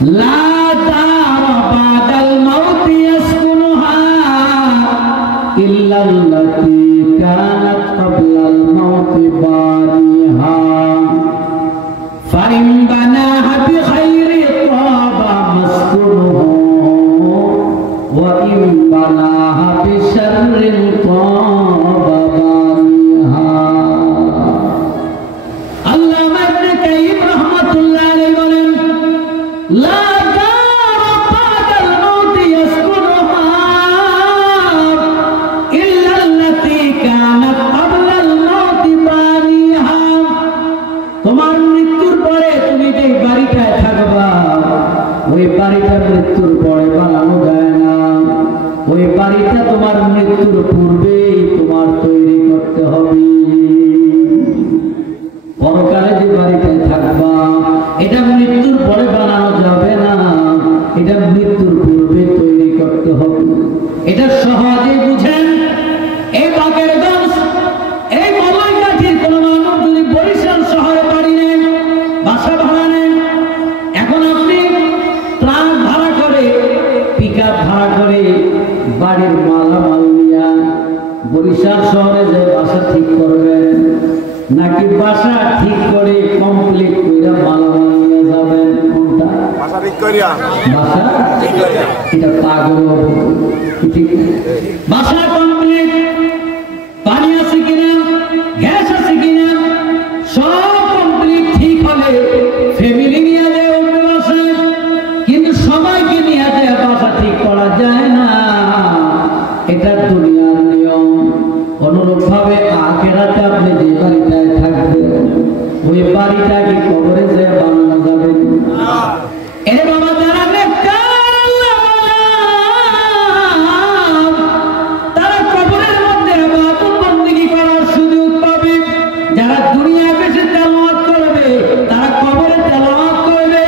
লা দারা বাদাল মাউতি ইয়াসকুনুহা ইল্লাল্লাতী কানাত ক্বাবলাল মাউতি বানিহা ফাইন বানাহা বিখাইরি তাবা মাসকুনুহু ওয়া ইন বানাহা বিশাররিন তাবা বানিহা। আল্লামা ইবনে কাইয়িম রাহমাতুল্লাহ আলাইহি বলেন, লা দারা বাদাল মাউতি ইয়াসকুনুহা ইল্লাল্লাতী কানাত ক্বাবলাল মাউতি বানিহা। তোমার মৃত্যুর পরে তুমি যে বাড়িটায় থাকবা, ওই বাড়িটা মৃত্যুর পরে বানানো যায় না। ওই বাড়িটা তোমার মৃত্যুর পূর্বেই তোমার তৈরি করতে হবে। পরকালে যে বাড়িটায় থাকবা, এটা মৃত্যুর পরে বানানো যাবে না, এটা মৃত্যুর পূর্বে তৈরি করতে হবে। এটা সহজে বুঝেন। এই বাকেরগঞ্জ, এই মলয়কাঠির কোন মানুষ যদি বরিশাল শহরে বাড়ি নেন, বাসা ভাড়া নেন, এখন আপনি ট্রাক ভাড়া করে, পিকআপ ভাড়া করে বাড়ির মালামাল নিয়ে বরিশাল শহরে যে বাসা ঠিক করবেন, নাকি বাসা ঠিক করে কমপ্লিট করে মালামাল নিয়ে যাবেন? কোনটা? বাসা ঠিক করিয়া, বাসা ঠিক করিয়া। এটা পাগল ঠিক। বাসা কমপ্লিট, পানি আছে কিনা, গ্যাস আছে কিনা, সব কমপ্লিট ঠিক হলে ফ্যামিলি নিয়ে যায় অন্য বাসায়। কিন্তু সবাইকে নিয়ে যায় বাসা ঠিক করা যায় না, এটা দুনিয়ার নিয়ম। অনুরূপ ভাবে আখিরাতে আপনি যে বাড়িটায় থাকবেন, ওই বাড়িটাকে কবরে যে বানানো যাবে না। এ বাবা, যারা নেককার তারা কবরের মধ্যে ইবাদত বন্দেগী করার সুযোগ পাবে। যারা দুনিয়ায় বেশি তেলাওয়াত করবে, তারা কবরে তেলাওয়াত করবে।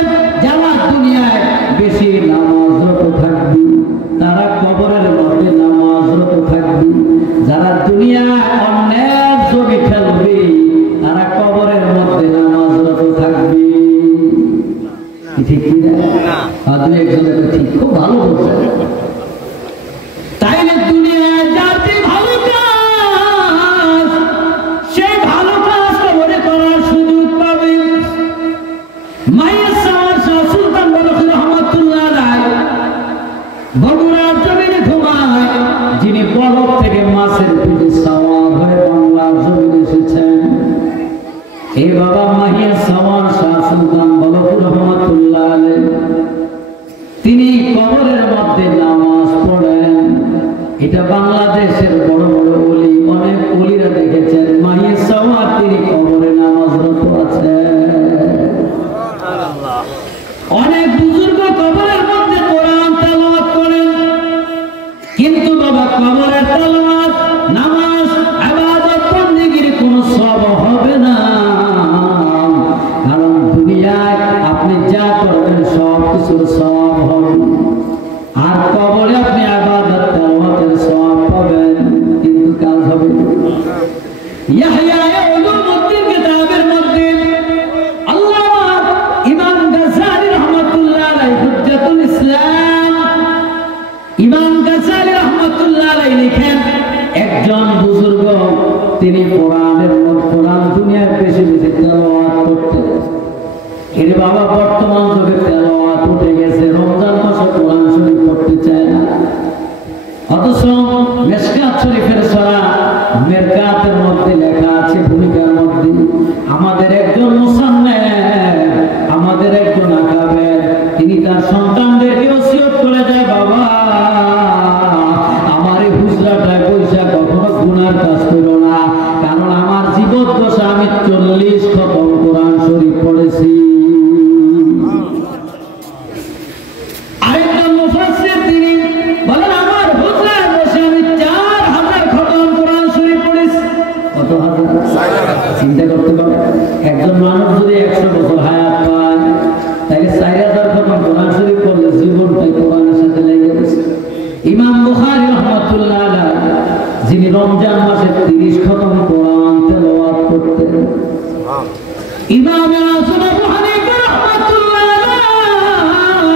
যারা দুনিয়ায় বেশি নামাজরত থাকবে, তারা কবরের মধ্যে নামাজরত থাকবে। যারা দুনিয়ায় অন্যের ছবি খেলবে, তারা কবরের মধ্যে নামাজরত থাকবে। ঠিক কি না? দুই একজনের ঠিক, খুব ভালো বলছেন। তাইলে দুনিয়ায় যাতে ভালো কাজ, সেই ভালো কাজ কবরে করার সুযোগ পাবে। মাইয়াস সাওয়ার শাহ সুলতান বলখি রহমাতুল্লাহ আলাইহি বগুড়ার জমিনে ঘুমায়, যিনি পলক থেকে মাছের পিঠে সাওয়ার হয়ে বাংলার জমিনে এসেছেন। এই বাবা মাইয়াস সাওয়ার শাহ সুলতান বলখি রহমাতুল্লাহ আলাইহি, তিনি কবরের মধ্যে নামাজ পড়েন। এটা বাংলাদেশের বড় বড় ওলি, অনেক ওলিরা দেখেছেন মাইয়াস সাওয়ার তিনি কবরে নামাজরত আছেন। অনেক বুজুর্গ কবরের মধ্যে কোরআন তেলাওয়াত করেন, কিন্তু বাবা কবরের তেলাওয়াত, নামাজ, ইবাদত বন্দেগীর কোনো সওয়াব হবে না। কারণ দুনিয়ায় আপনি যা করবেন সব কিছুর সওয়াব হবে, আর কবরে আপনি ইবাদত তেলাওয়াতের সওয়াব পাবেন, কিন্তু কাজ হবে না। ইয়াহইয়া উলুমুদ্দিন কিতাবের মধ্যে আল্লামা ইমাম গাজ্জালী রাহমাতুল্লাহ আলাইহি হুজ্জাতুল ইসলাম, ইমাম গাজ্জালী রাহমাতুল্লাহ আলাইহি লিখেন, একজন বুজুর্গ তিনি কোরআনের মধ্যে কোরআন দুনিয়ার বেশি বেশি তেলাওয়াত করতেন। এর বাবা বর্তমান যুগে তেলাওয়াত উঠে গেছে, রমজান মাসে কোরআন শরীফ পড়তে চায় না। অথচ মিশকাত শরীফের সূরা মিরকাতের মধ্যে লেখা আছে, ভূমিকার মধ্যে আমাদের একজন মুসান্নিফ, আমাদের একজন আকাবের, তিনি তার সন্তানদেরকে ওসিয়ত করে যায়, বাবা আমার এই হুজরাটায় পয়সা কখনো গুনার কাজ করো না, কারণ আমার জীবদ্দশা আমি 40 খতম কোরআন শরীফ পড়েছি। আরেকজন মুফাসসির তিনি বলেন, আমার হুজরায় বসে আমি 4000 খতম কোরআন শরীফ পড়েছি। কত হাজার? চিন্তা করতে পারে, একজন মানুষ যদি 100 বছর হায়াত পায়, তাহলে 4000 খতম কোরআন শরীফ পড়লে জীবনটাই কোরআনের সাথে লেগে গেছে। ইমাম বুখারী রাহমাতুল্লাহ আলাইহি, যিনি রমজান মাসে 30 খতম কোরআন তেলাওয়াত করতেন। ইমাম আযম আবু হানিফা রাহমাতুল্লাহ আলাইহি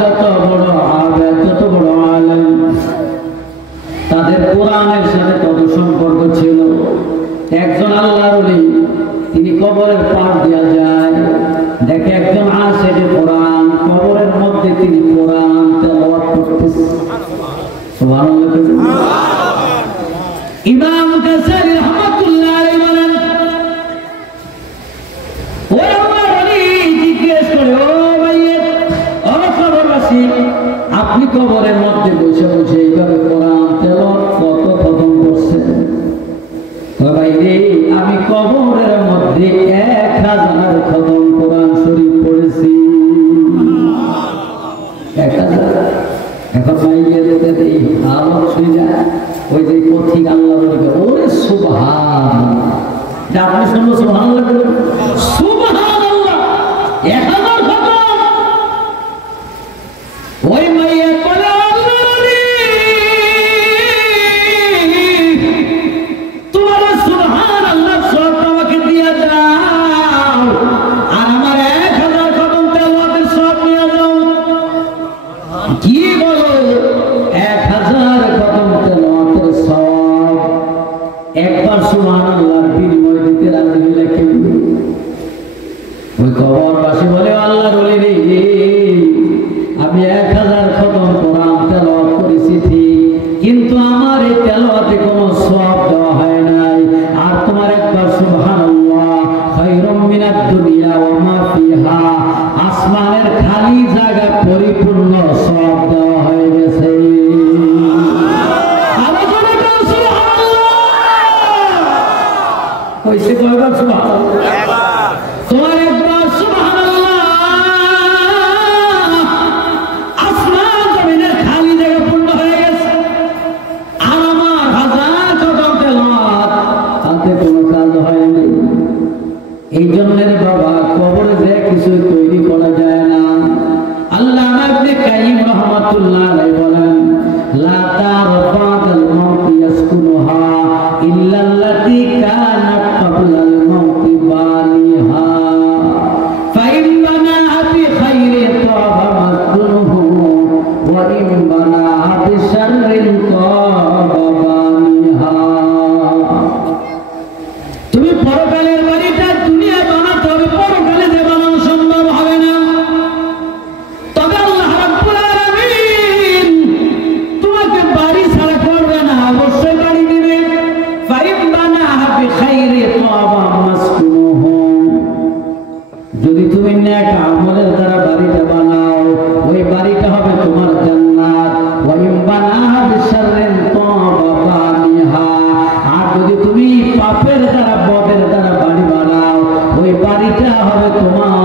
যত বড় আবেদ, যত বড় আলেম, তাদের কোরআনের সাথে কত সম্পর্ক ছিল। একজন আল্লাহর ওলি, তিনি কবরের পার দিয়া যায়, দেখে একজন আশেকে কোরআন, কবরের মধ্যে তিনি কোরআন তেলাওয়াত করতেছে। সুবহানাল্লাহ। ইমাম গাজ্জালী রাহমাতুল্লাহ আলাইহি বলেন, ওই আমার ওলি জিজ্ঞেস করে, ও মাইয়িত, ও কবরবাসী, আপনি কবরের মধ্যে বসে বসে এইভাবে কোরআন তেলাওয়াত কত খতম করছেন? ভাই রে, আমি কবরের মধ্যে 1000 খতম কোরআন শরীফ পড়েছি। 1000। এখন মাইকে যেতে আলো শুনে যায়, ওই যে পথিক আল্লাহ বলে, ওরে সুবহানাল্লাহ, আপনি শুনলো সুবহানাল্লাহ, সুবহানাল্লাহ 1000 খতম। ওই মাইয়া বলে, একবার সুবহানাল্লাহর বিনিময় দিতে রাজি হইলে কেমন? ওই কবরবাসী বলে, আল্লাহর ওলি রে, আমি 1000 খতম কোরআন তেলাওয়াত করেছি ঠিক, কিন্তু আমার এই তেলাওয়াতে কোনো সওয়াব দেওয়া হয় নাই। আর তোমার একবার সুবহানাল্লাহ খায়রুম মিনাদ দুনিয়া ওয়া মা ফিহা, আসমানের খালি জায়গা পরিপূর্ণ সওয়াব দেওয়া হয়ে গেছে। কইছে কয়বার সুবহানাল্লাহ? তোমার একবার সুবহানাল্লাহ, আসমান জমিনের খালি জায়গা পূর্ণ হয়ে গেছে। আর আমার 1000 খতম তেলাওয়াত তাতে কোনো কাজ হয়নি। এই জন্য বাবা, কবরে যে কিছু তৈরি করা যায় না। আল্লামা ইবনে কাইয়িম রাহমাতুল্লাহ আলাইহি বলেন, লা তারফাদাল মাউত ইয়াসকুনুহা ইল্লা আল্লাতী কানাত ক্বাবলাল মাউত বানিহা, ফাইন বানাহা বিখাইরি তাবা মাসকুনুহু ওয়া ইন বানাহা বিশাররিন তাবা বানিহা। তুমি পরকালের বাড়িটা দুনিয়া বানাতে হবে, পরকালে যে বানানো সম্ভব হবে না। তবে আল্লাহ রাব্বুল আলামিন তোমাকে বাড়ি ছাড়া করবে না, অবশ্যই বাড়ি দিবে। ফাইন বানাহা বিখাইরি তাবা মাসকুনুহু, যদি তুমি নেক আমলের দ্বারা বাড়িটা বানাও, ওই বাড়িটা হবে তোমার জান্নাত। ওয়া ইন বানাহা বিশাররিন তাবা বানিহা, আর যদি তুমি পাপের দ্বারা, বদের দ্বারা বাড়ি বানাও, ওই বাড়িটা হবে তোমার